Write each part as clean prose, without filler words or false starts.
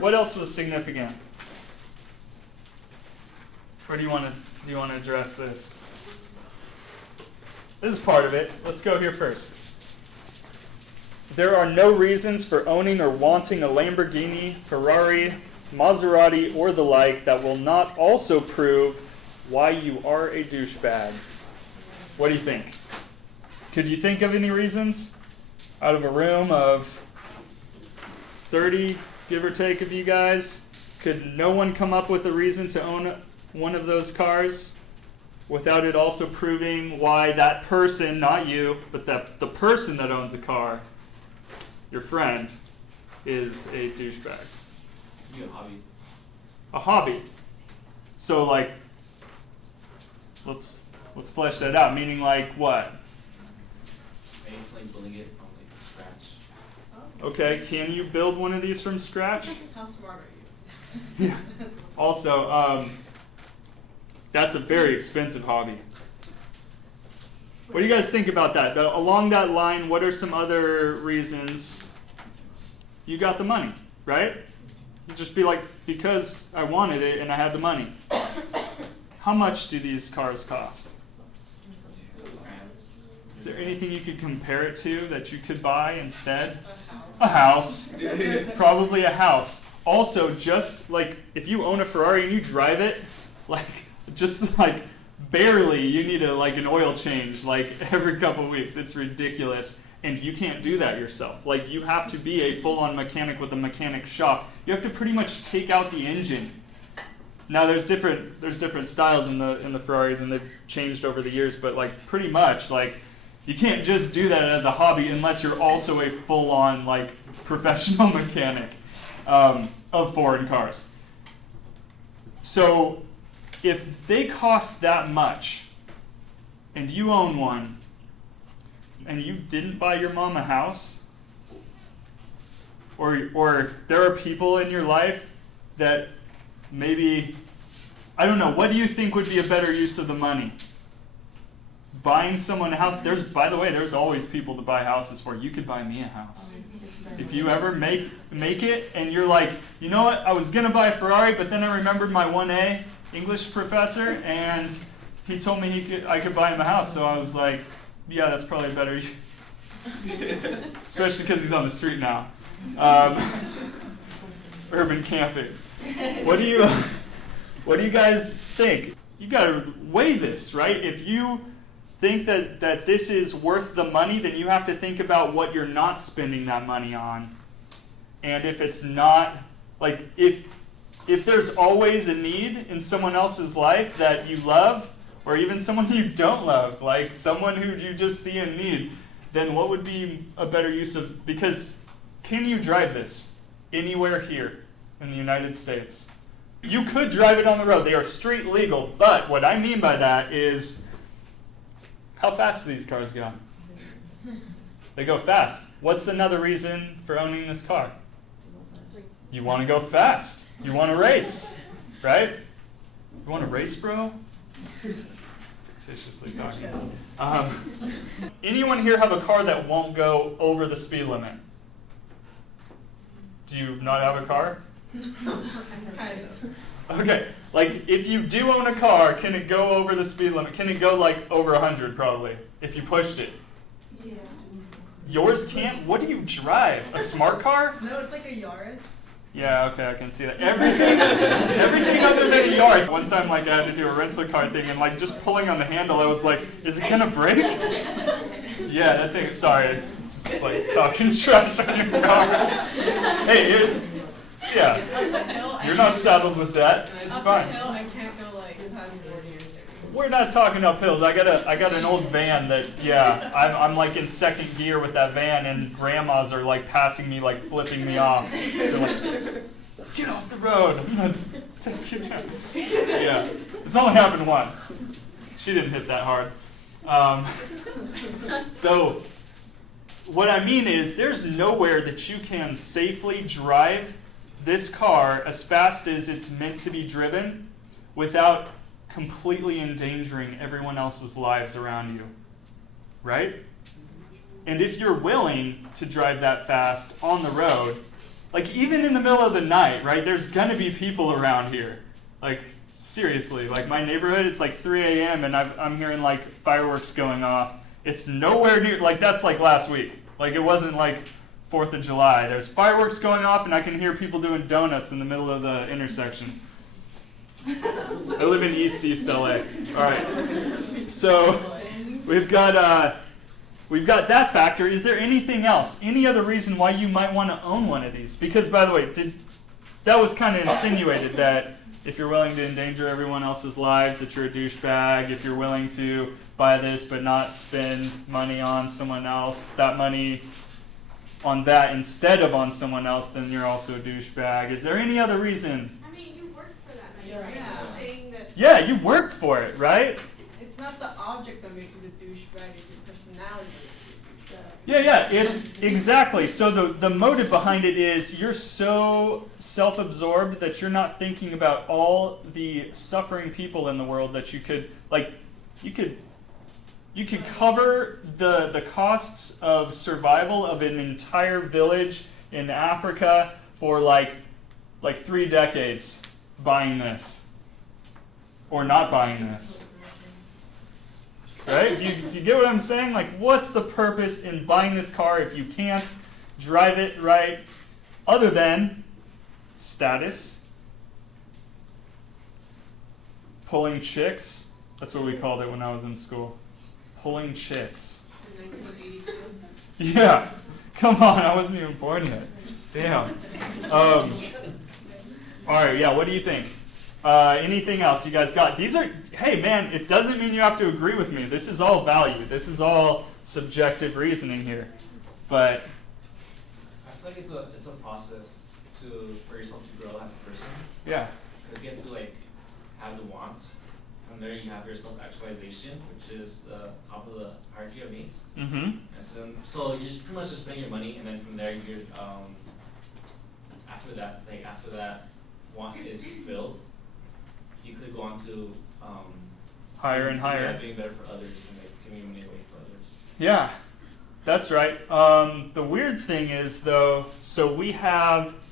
What else was significant? Or do you want to address this? This is part of it. Let's go here first. There are no reasons for owning or wanting a Lamborghini, Ferrari, Maserati, or the like that will not also prove why you are a douchebag. What do you think? Could you think of any reasons out of a room of 30, give or take, of you guys? Could no one come up with a reason to own one of those cars without it also proving why that person, not you, but the person that owns the car, your friend, is a douchebag? You a hobby. A hobby. So like, let's flesh that out. Meaning like what? Are you like building it from like scratch? Okay, can you build one of these from scratch? How smart are you? Yeah. Also, that's a very expensive hobby. What do you guys think about that? Along that line, what are some other reasons? You got the money, right? You'd just be like, because I wanted it and I had the money. How much do these cars cost? Is there anything you could compare it to that you could buy instead? A house. Probably a house. Also, just like if you own a Ferrari and you drive it, like just like barely, you need an oil change like every couple of weeks. It's ridiculous. And you can't do that yourself. Like you have to be a full-on mechanic with a mechanic shop. You have to pretty much take out the engine. Now there's different styles in the Ferraris and they've changed over the years, but like pretty much like you can't just do that as a hobby unless you're also a full-on like professional mechanic of foreign cars. So if they cost that much and you own one and you didn't buy your mom a house, or there are people in your life that maybe, I don't know, what do you think would be a better use of the money? Buying someone a house? By the way, there's always people to buy houses for. You could buy me a house. If you ever make it and you're like, you know what, I was going to buy a Ferrari, but then I remembered my 1A English professor and he told me I could buy him a house. So I was like, yeah, that's probably better. Especially because he's on the street now. Urban camping. What do you guys think? You got to weigh this, right? If you think that this is worth the money, then you have to think about what you're not spending that money on. And if it's not, like if there's always a need in someone else's life that you love, or even someone you don't love, like someone who you just see in need, then what would be a better use of, because can you drive this anywhere here in the United States? You could drive it on the road. They are street legal, but what I mean by that is, how fast do these cars go? They go fast. What's another reason for owning this car? You want to go fast. You want to race, right? You want to race, bro? Fictitiously talking. Anyone here have a car that won't go over the speed limit? Do you not have a car? Okay, like if you do own a car, can it go over the speed limit? Can it go like over 100 probably, if you pushed it? Yeah. Yours can't? What do you drive? A smart car? No, it's like a Yaris. Yeah, okay, I can see that. Everything other than a Yaris. One time, like, I had to do a rental car thing, and like just pulling on the handle, I was like, is it gonna break? Yeah, that thing. Sorry, it's just like talking trash on your car. Hey, yeah. You're not saddled with that. It's fine. Up the hill, I can't go like as high as 40 or 30. We're not talking up hills. I got an old van that, yeah, I'm like in second gear with that van, and grandmas are like passing me, like flipping me off. They're like, get off the road. I'm gonna take you down. Yeah, it's only happened once. She didn't hit that hard. So what I mean is there's nowhere that you can safely drive this car as fast as it's meant to be driven without completely endangering everyone else's lives around you, right? And if you're willing to drive that fast on the road, Like, even in the middle of the night, right, there's going to be people around here. Like, seriously, like, my neighborhood, it's like 3 a.m. and I'm hearing, like, fireworks going off. It's nowhere near, like, that's like last week. Like, it wasn't like 4th of July. There's fireworks going off, and I can hear people doing donuts in the middle of the intersection. I live in East LA. All right. So we've got that factor. Is there anything else? Any other reason why you might want to own one of these? Because, by the way, that was kind of insinuated that if you're willing to endanger everyone else's lives, that you're a douchebag. If you're willing to buy this but not spend money on someone else, that money on that instead of on someone else, then you're also a douchebag. Is there any other reason? I mean, you worked for that money, right? Yeah. I'm saying that. Yeah, you worked for it, right? It's not the object that makes you the douchebag, it's your personality that makes you a douchebag. Yeah, it's exactly. So the motive behind it is you're so self-absorbed that you're not thinking about all the suffering people in the world that you could cover the costs of survival of an entire village in Africa for like 3 decades buying this or not buying this. Right? Do you get what I'm saying? Like, what's the purpose in buying this car if you can't drive it right, other than status, pulling chicks? That's what we called it when I was in school. Pulling chicks. In 1982. Yeah. Come on, I wasn't even born yet. Damn. All right, yeah, what do you think? Anything else you guys got? Hey man, it doesn't mean you have to agree with me. This is all value. This is all subjective reasoning here. But I feel like it's a process for yourself to grow as a person. yeah. Because you have to like have the wants. From there you have your self-actualization, which is the top of the hierarchy of needs. Mm-hmm. And so you just pretty much just spend your money, and then from there you're after that want is fulfilled, you could go on to Higher and higher. doing better for others and like giving money away for others. Yeah, that's right. The weird thing is, though, so we have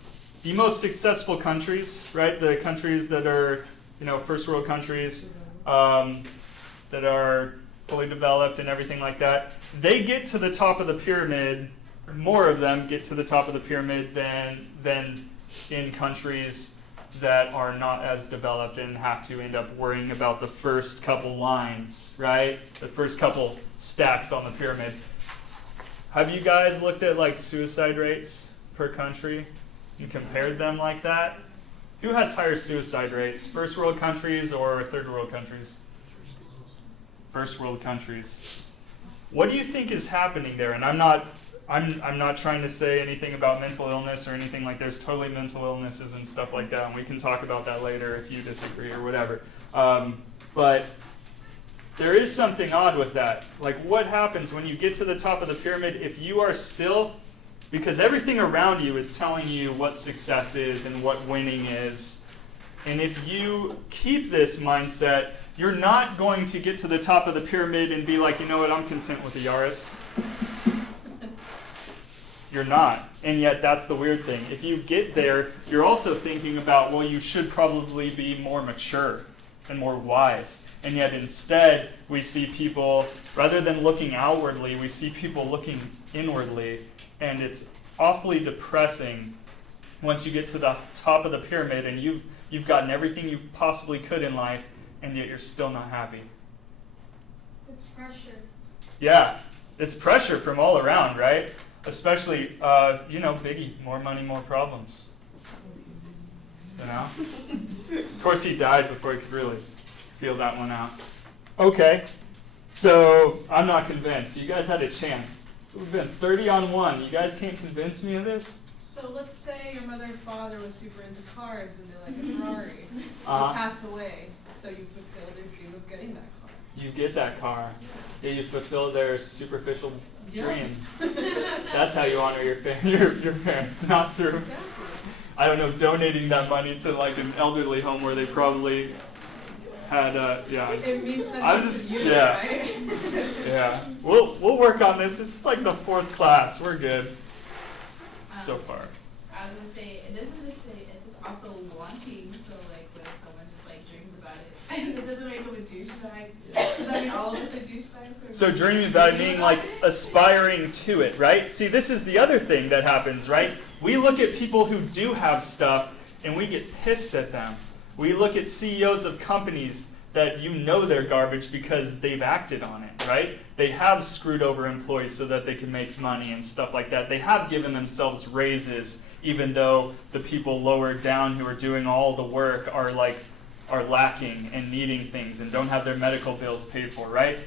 the most successful countries, right? The countries that are, first world countries that are fully developed and everything like that. They get to the top of the pyramid, or more of them get to the top of the pyramid than in countries that are not as developed and have to end up worrying about the first couple lines, right? The first couple stacks on the pyramid. Have you guys looked at like suicide rates per country and compared them like that? Who has higher suicide rates, first world countries or third world countries? First world countries. What do you think is happening there? And I'm not trying to say anything about mental illness or anything like. There's totally mental illnesses and stuff like that, and we can talk about that later if you disagree or whatever. But there is something odd with that. Like, what happens when you get to the top of the pyramid if you are still, because everything around you is telling you what success is and what winning is, and if you keep this mindset, you're not going to get to the top of the pyramid and be like, you know what, I'm content with the Yaris. You're not. And yet that's the weird thing. If you get there, you're also thinking about, well, you should probably be more mature and more wise. And yet instead, we see people, rather than looking outwardly, we see people looking inwardly. And it's awfully depressing once you get to the top of the pyramid and you've gotten everything you possibly could in life, and yet you're still not happy. It's pressure. Yeah, it's pressure from all around, right? Especially, Biggie, more money, more problems. Of course, he died before he could really feel that one out. Okay, so I'm not convinced. You guys had a chance. We've been 30 on 1. You guys can't convince me of this? So let's say your mother and father was super into cars and they like a Ferrari. They pass away, so you fulfill their dream of getting that car. You get that car. Yeah, you fulfill their superficial dream. That's how you honor your parents, not through, I don't know, donating that money to like an elderly home where they probably had It means I'm something just to you, right? yeah. We'll work on this. It's like the 4th class. We're good so far. I was gonna say, it doesn't necessarily, it's just also wanting, so like when someone just like dreams about it, and it doesn't make them a douchebag, because I mean all of us are douchebags. So dreaming about it meaning like aspiring to it, right? See, this is the other thing that happens, right? We look at people who do have stuff and we get pissed at them. We look at CEOs of companies that you know they're garbage because they've acted on it, right? They have screwed over employees so that they can make money and stuff like that. They have given themselves raises even though the people lower down who are doing all the work are lacking and needing things and don't have their medical bills paid for, right?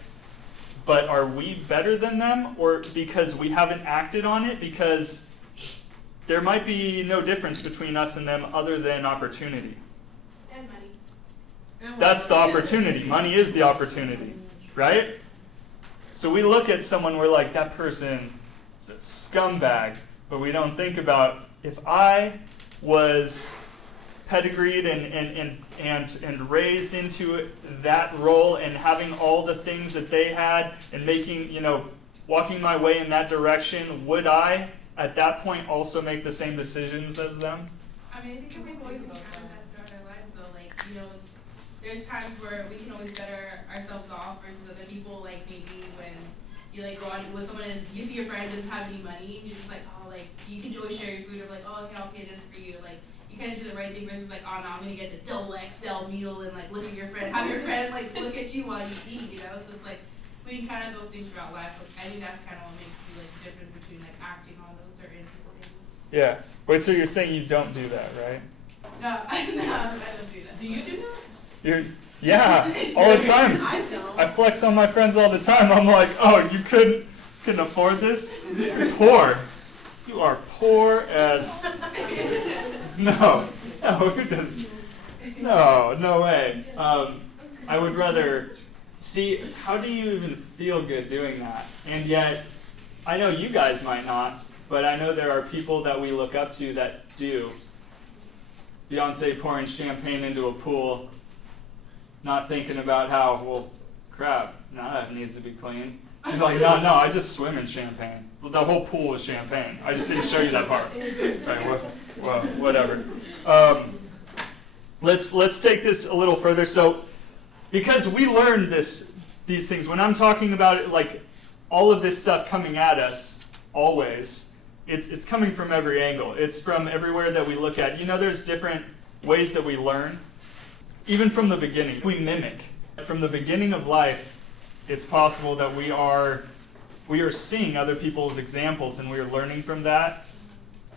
But are we better than them, or because we haven't acted on it? Because there might be no difference between us and them other than opportunity. And money. That's the opportunity. Money is the opportunity, right? So we look at someone, we're like, that person is a scumbag, but we don't think about, if I was pedigreed and raised into that role and having all the things that they had and making, walking my way in that direction, would I at that point also make the same decisions as them? I mean, I think we've always encountered that throughout our lives, though. Like, there's times where we can always better ourselves off versus other people. Like maybe when you like go out with someone and you see your friend doesn't have any money, and you're just like, oh, like you can always share your food, or like, oh, okay, I'll pay this for you. Like you kind of do the right thing versus like, oh no, I'm gonna get the double XL meal and like look at your friend, have your friend like look at you while you eat, So it's like we encounter those things throughout life. So I think that's kind of what makes you like different between like acting on those certain things. Yeah. Wait, so you're saying you don't do that, right? No, I don't do that. Do you do that? Yeah, all the time. I don't. I flex on my friends all the time. I'm like, oh, you couldn't afford this? You're poor. You are poor as... No, who does... No way. I would rather... See, how do you even feel good doing that? And yet, I know you guys might not, but I know there are people that we look up to that do. Beyonce pouring champagne into a pool, not thinking about how, well, crap, now that needs to be cleaned. She's like, no, I just swim in champagne. Well, the whole pool is champagne. I just didn't show you that part. Right, well, whatever. Let's take this a little further. So, because we learned these things, when I'm talking about it, like all of this stuff coming at us, always, it's coming from every angle. It's from everywhere that we look at. There's different ways that we learn. Even from the beginning, we mimic. From the beginning of life, it's possible that we are seeing other people's examples and we are learning from that.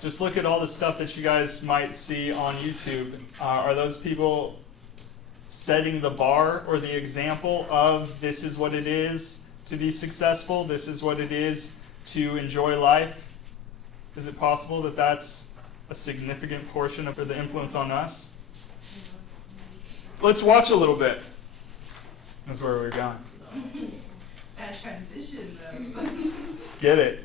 Just look at all the stuff that you guys might see on YouTube. Are those people setting the bar or the example of this is what it is to be successful, this is what it is to enjoy life? Is it possible that that's a significant portion of the influence on us? Let's watch a little bit. That's where we're going. That transition, though. Let's get it.